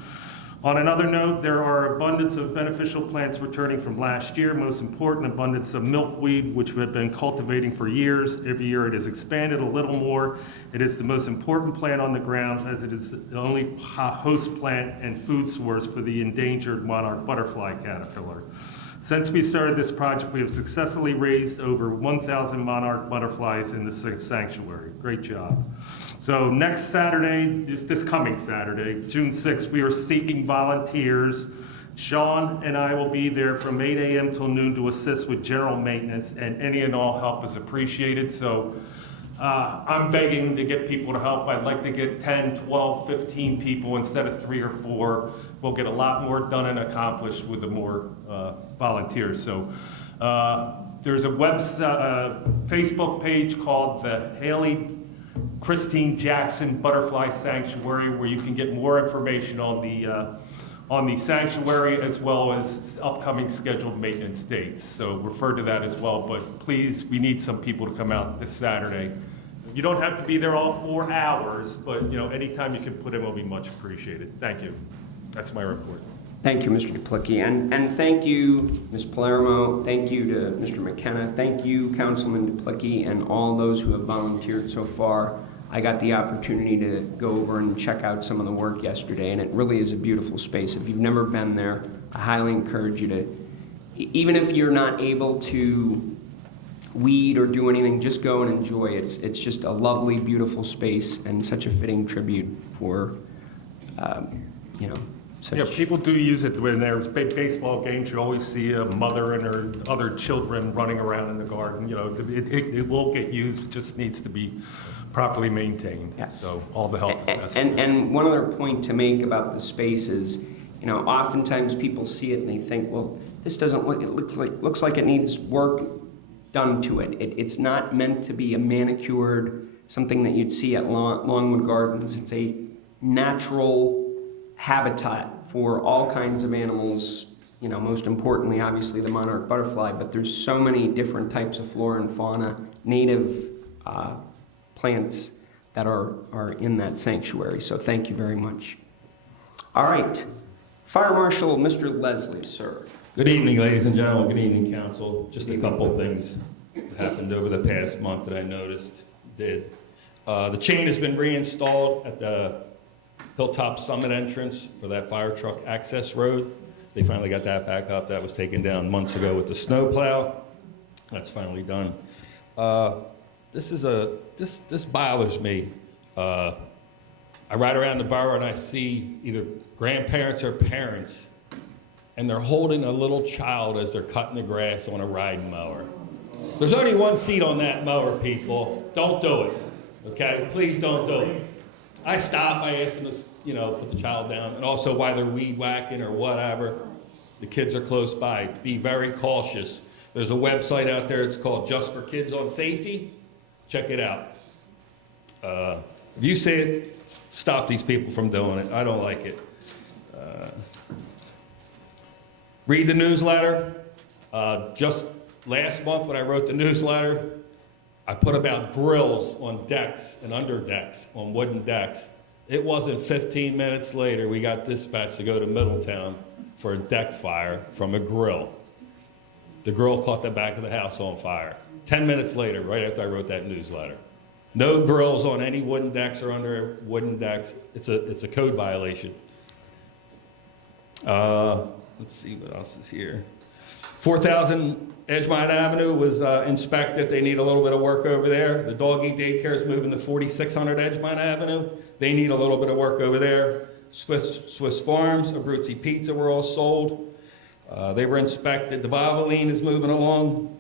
On another note, there are abundance of beneficial plants returning from last year. Most important, abundance of milkweed, which we have been cultivating for years. Every year it has expanded a little more. It is the most important plant on the grounds as it is the only host plant and food source for the endangered monarch butterfly caterpillar. Since we started this project, we have successfully raised over 1,000 monarch butterflies in the sanctuary. Great job. So next Saturday, this coming Saturday, June 6th, we are seeking volunteers. Sean and I will be there from 8 a.m. till noon to assist with general maintenance, and any and all help is appreciated. So I'm begging to get people to help. I'd like to get 10, 12, 15 people instead of 3 or 4. We'll get a lot more done and accomplished with the more volunteers. So there's a Facebook page called the Haley Christine Jackson Butterfly Sanctuary where you can get more information on the sanctuary as well as upcoming scheduled maintenance dates. So refer to that as well, but please, we need some people to come out this Saturday. You don't have to be there all 4 hours, but anytime you can put in will be much appreciated. Thank you. That's my report. Thank you, Mr. Duplicki, and thank you, Ms. Palermo, thank you to Mr. McKenna, thank you, Councilman Duplicki, and all those who have volunteered so far. I got the opportunity to go over and check out some of the work yesterday, and it really is a beautiful space. If you've never been there, I highly encourage you to, even if you're not able to weed or do anything, just go and enjoy it. It's just a lovely, beautiful space and such a fitting tribute for, people do use it when there's baseball games. You always see a mother and her other children running around in the garden. It will get used. It just needs to be properly maintained. Yes. So all the help is necessary. And one other point to make about the space is, oftentimes people see it and they think, well, this doesn't look. It looks like it needs work done to it. It's not meant to be a manicured something that you'd see at Longwood Gardens. It's a natural habitat for all kinds of animals, most importantly, obviously, the monarch butterfly, but there's so many different types of flora and fauna, native plants that are in that sanctuary. So thank you very much. All right. Fire Marshal Mr. Leslie, sir. Good evening, ladies and gentlemen. Good evening, council. Just a couple things that happened over the past month that I noticed did. The chain has been reinstalled at the Hilltop Summit entrance for that fire truck access road. They finally got that back up. That was taken down months ago with the snow plow. That's finally done. This bothers me. I ride around the borough and I see either grandparents or parents, and they're holding a little child as they're cutting the grass on a riding mower. There's only one seat on that mower, people. Don't do it, okay? Please don't do it. I stop, I ask them to, put the child down, and also while they're weed whacking or whatever, the kids are close by. Be very cautious. There's a website out there, it's called Just for Kids on Safety. Check it out. If you see it, stop these people from doing it. I don't like it. Read the newsletter. Just last month when I wrote the newsletter, I put about grills on decks and under decks, on wooden decks. It wasn't 15 minutes later, we got dispatched to go to Middletown for a deck fire from a grill. The grill caught the back of the house on fire. 10 minutes later, right after I wrote that newsletter. No grills on any wooden decks or under wooden decks. It's a code violation. Let's see what else is here. 4,000 Edgemont Avenue was inspected. They need a little bit of work over there. The doggy daycare is moving to 4,600 Edgemont Avenue. They need a little bit of work over there. Swiss Farms, Abruzzi Pizza were all sold. They were inspected. The Boboline is moving along.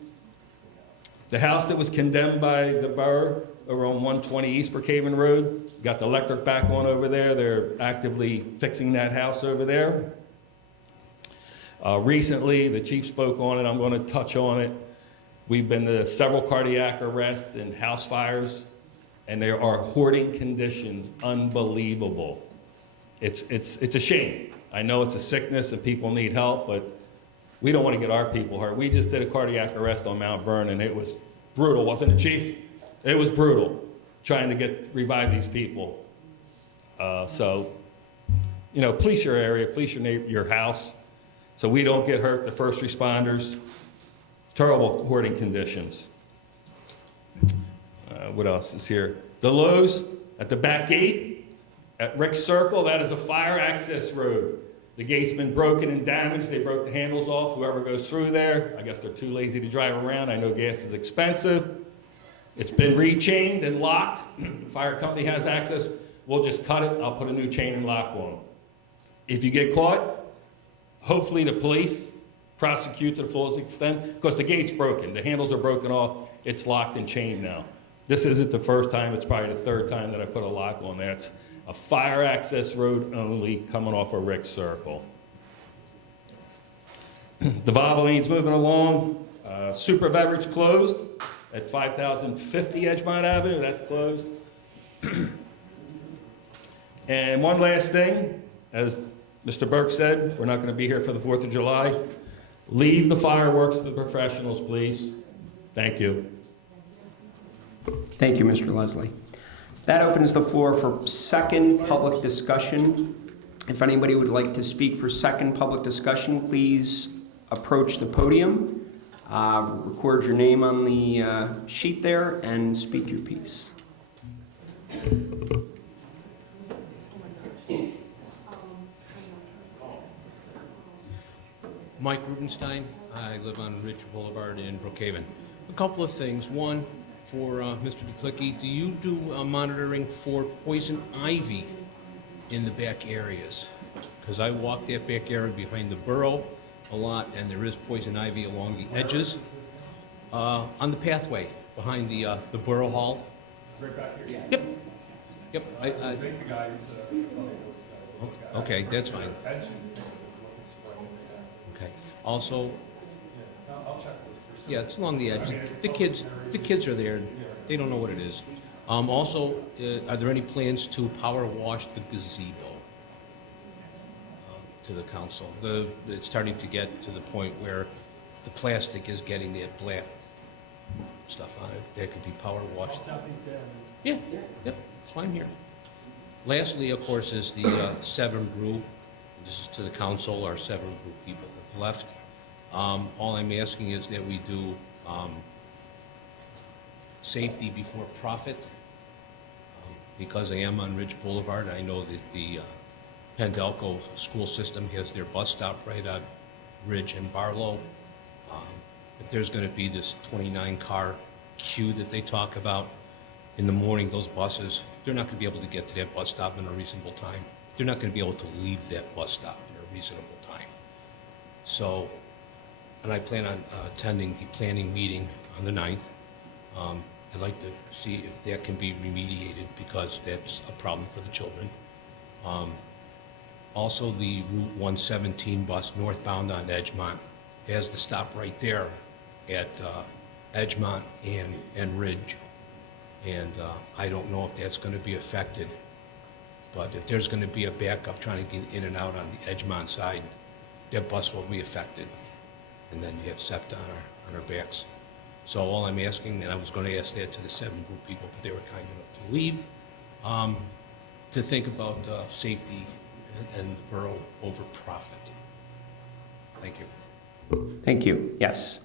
The house that was condemned by the borough over on 120 East Brookhaven Road, got the electric back on over there. They're actively fixing that house over there. Recently, the chief spoke on it. I'm going to touch on it. We've been to several cardiac arrests and house fires, and there are hoarding conditions unbelievable. It's a shame. I know it's a sickness and people need help, but we don't want to get our people hurt. We just did a cardiac arrest on Mount Vernon. It was brutal, wasn't it, Chief? It was brutal trying to revive these people. So, you know, police your area, police your house, so we don't get hurt, the first responders. Terrible hoarding conditions. What else is here? The Lowe's at the back gate at Rick's Circle, that is a fire access road. The gate's been broken and damaged. They broke the handles off. Whoever goes through there, I guess they're too lazy to drive around. I know gas is expensive. It's been rechained and locked. The fire company has access. We'll just cut it. I'll put a new chain and lock on. If you get caught, hopefully the police prosecute to the fullest extent, because the gate's broken. The handles are broken off. It's locked and chained now. This isn't the first time. It's probably the third time that I put a lock on there. It's a fire access road only coming off of Rick's Circle. The Boboline's moving along. Super Beverage closed at 5050 Edgemont Avenue. That's closed. And one last thing, as Mr. Burke said, we're not going to be here for the 4th of July. Leave the fireworks to the professionals, please. Thank you. Thank you, Mr. Leslie. That opens the floor for second public discussion. If anybody would like to speak for second public discussion, please approach the podium, record your name on the sheet there, and speak your piece. Mike Rubenstein. I live on Ridge Boulevard in Brookhaven. A couple of things. One, for Mr. DeClicky, do you do monitoring for poison ivy in the back areas? Because I walk that back area behind the Borough a lot, and there is poison ivy along the edges. On the pathway behind the Borough Hall. Right back here? Yep. Yep. Okay, that's fine. Okay. Also, yeah, it's along the edge. The kids are there. They don't know what it is. Also, are there any plans to power wash the gazebo to the council? It's starting to get to the point where the plastic is getting that black stuff on it. That could be power washed. Yeah, yep, it's fine here. Lastly, of course, is the Severn Brew. This is to the council. Our Severn Brew people have left. All I'm asking is that we do safety before profit. Because I am on Ridge Boulevard, I know that the Pendelco school system has their bus stop right on Ridge and Barlow. If there's going to be this 29-car queue that they talk about in the morning, those buses, they're not going to be able to get to that bus stop in a reasonable time. They're not going to be able to leave that bus stop in a reasonable time. So, and I plan on attending the planning meeting on the 9th. I'd like to see if that can be remediated, because that's a problem for the children. Also, the Route 117 bus northbound on Edgemont has the stop right there at Edgemont and Ridge. And I don't know if that's going to be affected, but if there's going to be a backup trying to get in and out on the Edgemont side, that bus will be affected. and then you have SEPTA on our backs. So all I'm asking, and I was going to ask that to the 7 group people, but they were kind enough to leave, to think about safety and the borough over profit. Thank you. Thank you. Yes.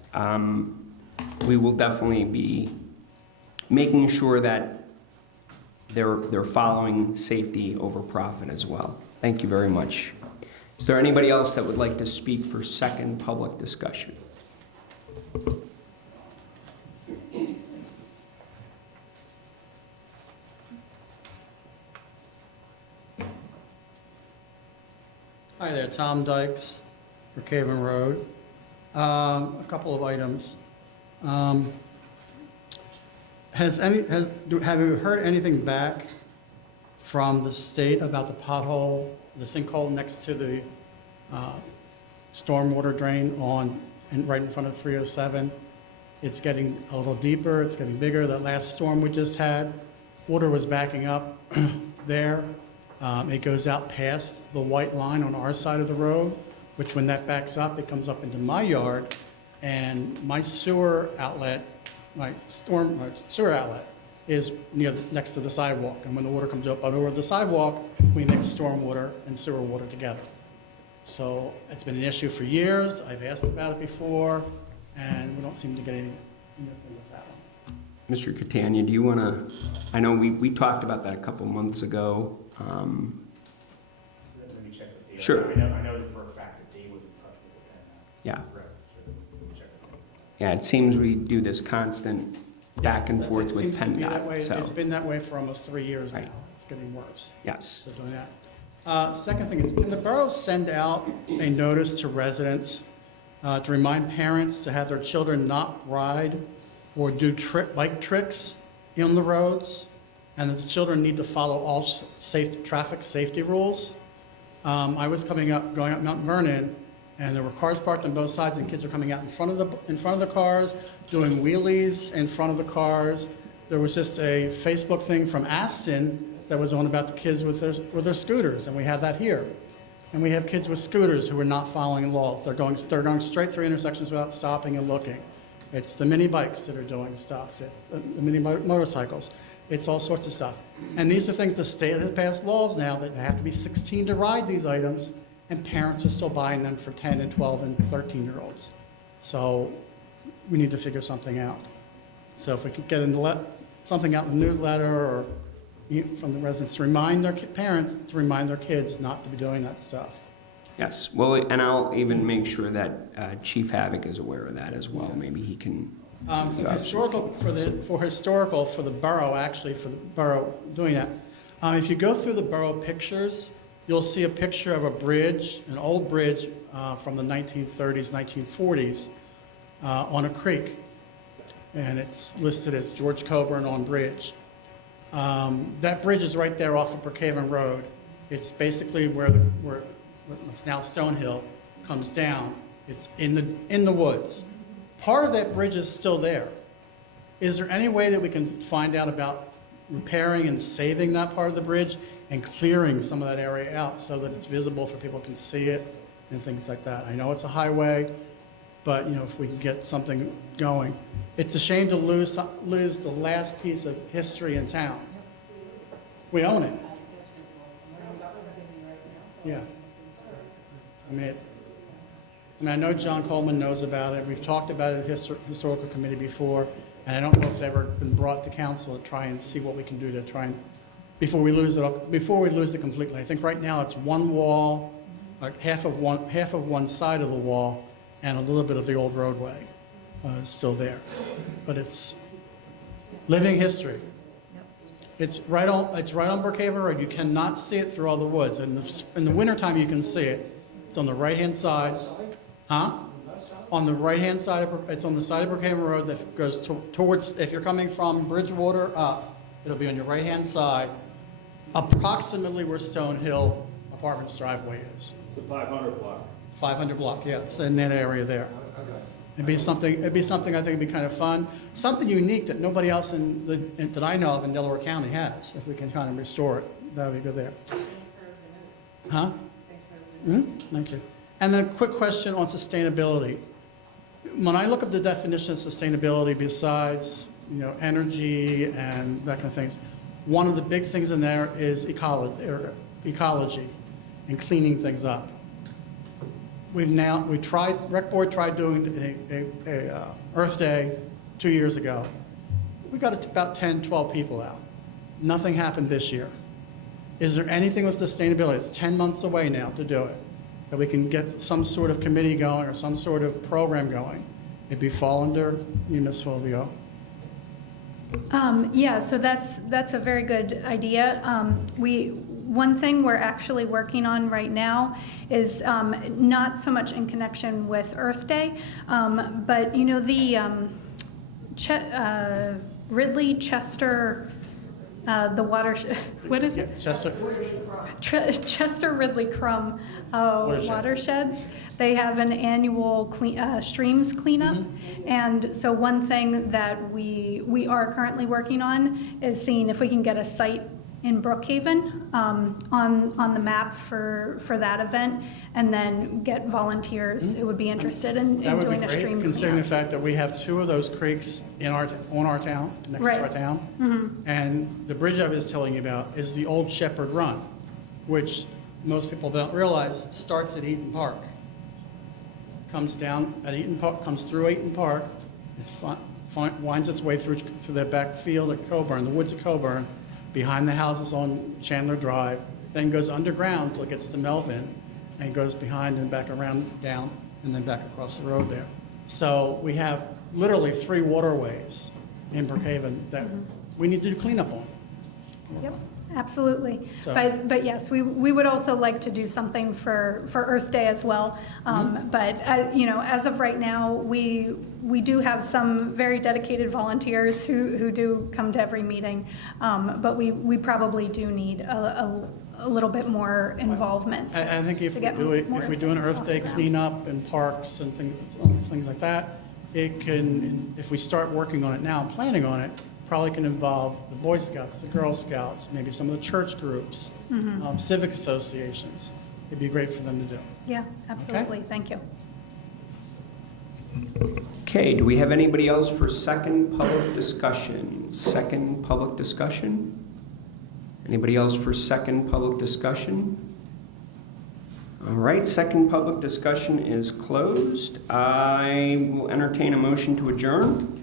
We will definitely be making sure that they're following safety over profit as well. Thank you very much. Is there anybody else that would like to speak for second public discussion? Hi there, Tom Dykes, Brookhaven Road. A couple of items. Have you heard anything back from the state about the pothole, the sinkhole next to the stormwater drain right in front of 307? It's getting a little deeper, it's getting bigger. That last storm we just had, water was backing up there. It goes out past the white line on our side of the road, which when that backs up, it comes up into my yard, and my sewer outlet, my sewer outlet is next to the sidewalk. And when the water comes up over the sidewalk, we mix stormwater and sewer water together. So it's been an issue for years. I've asked about it before, and we don't seem to get anything with that one. Mr. Catania, do you want to, I know we talked about that a couple months ago. Let me check with Dave. Sure. I know for a fact that Dave was in touch with the PennDOT. Yeah. Rep, so let me check with Dave. Yeah, it seems we do this constant back and forth with It seems to be that way. PennDOT. It's been that way for almost 3 years now. It's getting worse. Yes. So doing that. Second thing is, can the borough send out a notice to residents to remind parents to have their children not ride or do bike tricks in the roads, and that the children need to follow all traffic safety rules? I was going up Mount Vernon, and there were cars parked on both sides, and kids are coming out in front of the cars, doing wheelies in front of the cars. There was just a Facebook thing from Aston that was on about the kids with their scooters, and we have that here. And we have kids with scooters who are not following laws. They're going straight through intersections without stopping and looking. It's the mini bikes that are doing stuff, the mini motorcycles. It's all sorts of stuff. And these are things the state has passed laws now that they have to be 16 to ride these items, and parents are still buying them for 10 and 12 and 13-year-olds. So we need to figure something out. So if we could get something out in the newsletter or from the residents to remind their parents to remind their kids not to be doing that stuff. Yes, well, and I'll even make sure that Chief Havoc is aware of that as well. Maybe he can. For the borough, actually, for the borough doing that, if you go through the borough pictures, you'll see a picture of a bridge, an old bridge from the 1930s, 1940s on a creek. And it's listed as George Coburn on Bridge. That bridge is right there off of Brookhaven Road. It's basically where it's now Stonehill comes down. It's in the woods. Part of that bridge is still there. Is there any way that we can find out about repairing and saving that part of the bridge and clearing some of that area out so that it's visible for people can see it and things like that? I know it's a highway, but if we can get something going. It's a shame to lose the last piece of history in town. We own it. Yeah. I know John Coleman knows about it. We've talked about it at historical committee before, and I don't know if it's ever been brought to council to try and see what we can do to try and before we lose it completely. I think right now it's one wall, like half of one side of the wall, and a little bit of the old roadway is still there, but it's living history. It's right on Brookhaven Road. You cannot see it through all the woods. In the wintertime, you can see it. It's on the right-hand side. On the right-hand side, it's on the side of Brookhaven Road that goes towards, if you're coming from Bridgewater up, it'll be on your right-hand side, approximately where Stonehill Apartments driveway is. The 500 block. 500 block, yeah, it's in that area there. It'd be something I think would be kind of fun. Something unique that nobody else that I know of in Delaware County has. If we can kind of restore it, that would be good there. Thank you. And then a quick question on sustainability. When I look at the definition of sustainability, besides, energy and that kind of things, one of the big things in there is ecology and cleaning things up. Rec Board tried doing a Earth Day 2 years ago. We got about 10, 12 people out. Nothing happened this year. Is there anything with sustainability? It's 10 months away now to do it. That we can get some sort of committee going or some sort of program going. It'd fall under municipal VO. Yeah, so that's a very good idea. One thing we're actually working on right now is not so much in connection with Earth Day, but the Ridley Chester, the water, what is it? Chester Ridley Crum watersheds. They have an annual streams cleanup. And so one thing that we are currently working on is seeing if we can get a site in Brookhaven on the map for that event, and then get volunteers who would be interested in doing a stream That would be great, considering the fact that we have 2 of those creeks on our town, next to our town. And the bridge I was telling you about is the old Shepherd Run, which most people don't realize starts at Eaton Park. Comes down at Eaton Park, comes through Eaton Park, it winds its way through to the back field at Coburn, the woods of Coburn, behind the houses on Chandler Drive, then goes underground till it gets to Melvin, and goes behind and back around down, and then back across the road there. So we have literally 3 waterways in Brookhaven that we need to do cleanup on. Yep, absolutely. So- But yes, we would also like to do something for Earth Day as well. But as of right now, we do have some very dedicated volunteers who do come to every meeting. But we probably do need a little bit more involvement. I think if we do an Earth Day cleanup in parks and things like that, it can, if we start working on it now, planning on it, probably can involve the Boy Scouts, the Girl Scouts, maybe some of the church groups, civic associations. It'd be great for them to do. Yeah, absolutely. Thank you. Okay, do we have anybody else for second public discussion? Second public discussion? Anybody else for second public discussion? All right, second public discussion is closed. I will entertain a motion to adjourn.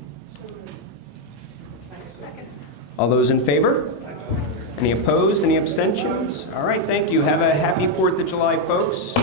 All those in favor? Any opposed? Any abstentions? All right, thank you. Have a happy 4th of July, folks.